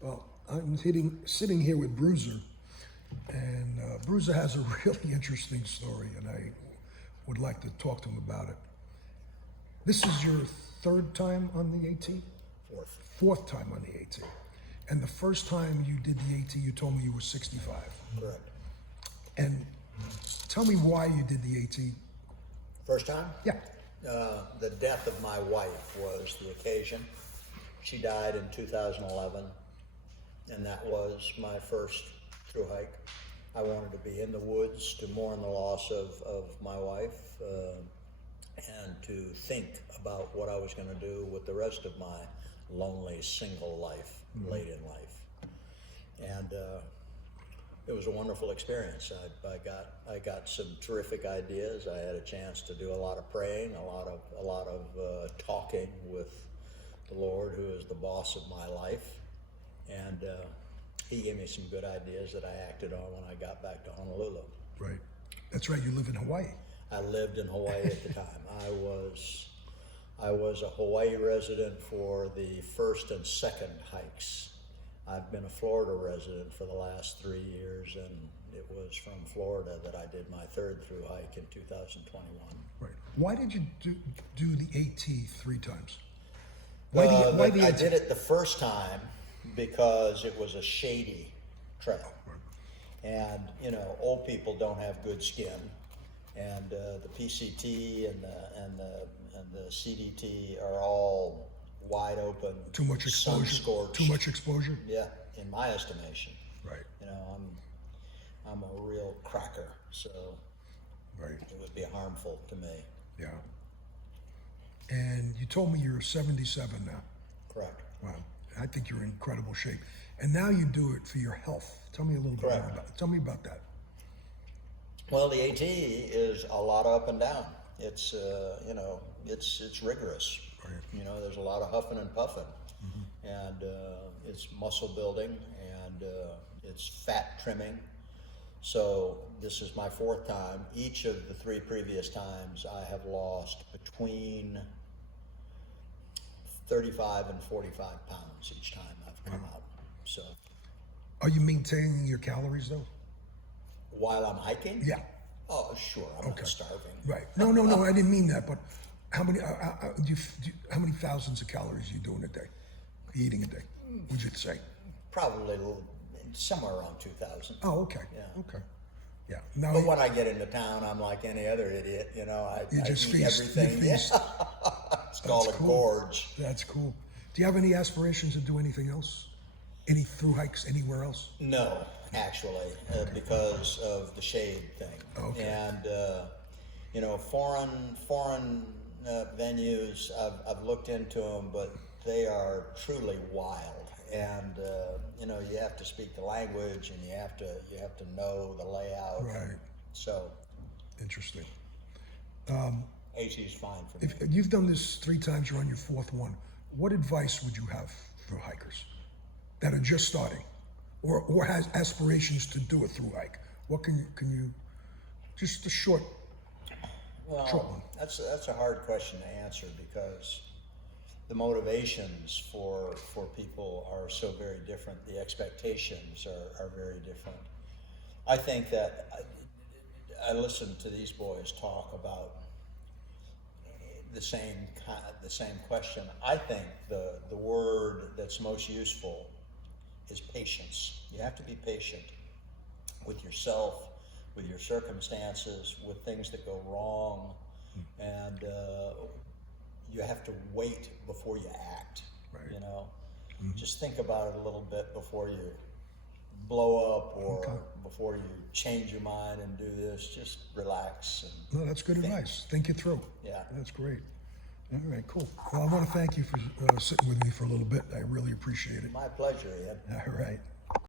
Well, I'm sitting here with Bruzer, and Bruzer has a really interesting story, and I would like to talk to him about it. This is your third time on the AT? Fourth. Fourth time on the AT. And the first time you did the AT, you told me you were 65. Correct. And tell me why you did the AT. First time? Yeah. The death of my wife was the occasion. She died in 2011, and that was my first through hike. I wanted to be in the woods to mourn the loss of my wife and to think about what I was going to do with the rest of my lonely single life, late in life. And it was a wonderful experience. I got some terrific ideas. I had a chance to do a lot of praying, a lot of talking with the Lord, who is the boss of my life, and He gave me some good ideas that I acted on when I got back to Honolulu. Right. That's right. You live in Hawaii. I lived in Hawaii at the time. I was a Hawaii resident for the first and second hikes. I've been a Florida resident for the last 3 years, and it was from Florida that I did my third through hike in 2021. Right. Why did you do the AT 3 times? I AT? did it the first time because it was a shady trail. And, you know, old people don't have good skin. And the PCT and the CDT are all wide open. Too much exposure. Sun-scorched. Too much exposure. Yeah, in my estimation. Right. You know, I'm a real cracker, so Right. it would be harmful to me. Yeah. And you told me you're 77 now. Correct. Wow. I think you're in incredible shape. And now you do it for your health. Tell me a little bit more Correct. about it. Tell me about that. Well, the AT is a lot of up and down. It's you know, it's rigorous. Right. You know, there's a lot of huffing and puffing, and it's muscle building, and it's fat trimming. So this is my fourth time. Each of the 3 previous times, I have lost between 35 and 45 pounds each time I've come out. So Are you maintaining your calories though? while I'm hiking, Yeah. oh sure, I'm not starving. Right. No, I didn't mean that. But how many how many thousands of calories are you doing a day? Eating a day? Would you say? Probably somewhere around 2,000. Oh, okay. Yeah. Okay. Yeah. Now But when I get into town, I'm like any other idiot. You know, I just eat feast. everything. You feast. It's called a cool. gorge. That's cool. Do you have any aspirations to do anything else? Any through hikes anywhere else? No, actually, because of the shade thing. Okay. And you know, foreign venues, I've looked into them, but they are truly wild. And you know, you have to speak the language, and you have to know the layout. Right. So Interesting. AT is fine for me. If you've done this 3 times, you're on your 4th one. What advice would you have for hikers that are just starting, or has aspirations to do a through hike? What can you just a short one? Well, that's a hard question to answer because the motivations for people are so very different. The expectations are very different. I think that I listen to these boys talk about the same question. I think the word that's most useful is patience. You have to be patient with yourself, with your circumstances, with things that go wrong, and you have to wait before you act. Right. You know, just think about it a little bit before you blow up or before you change your mind and do this. Just relax. And No, that's good advice. Think it through. Yeah. That's great. All right, cool. Well, I want to thank you for sitting with me for a little bit. I really appreciate it. My pleasure, Ian. All right.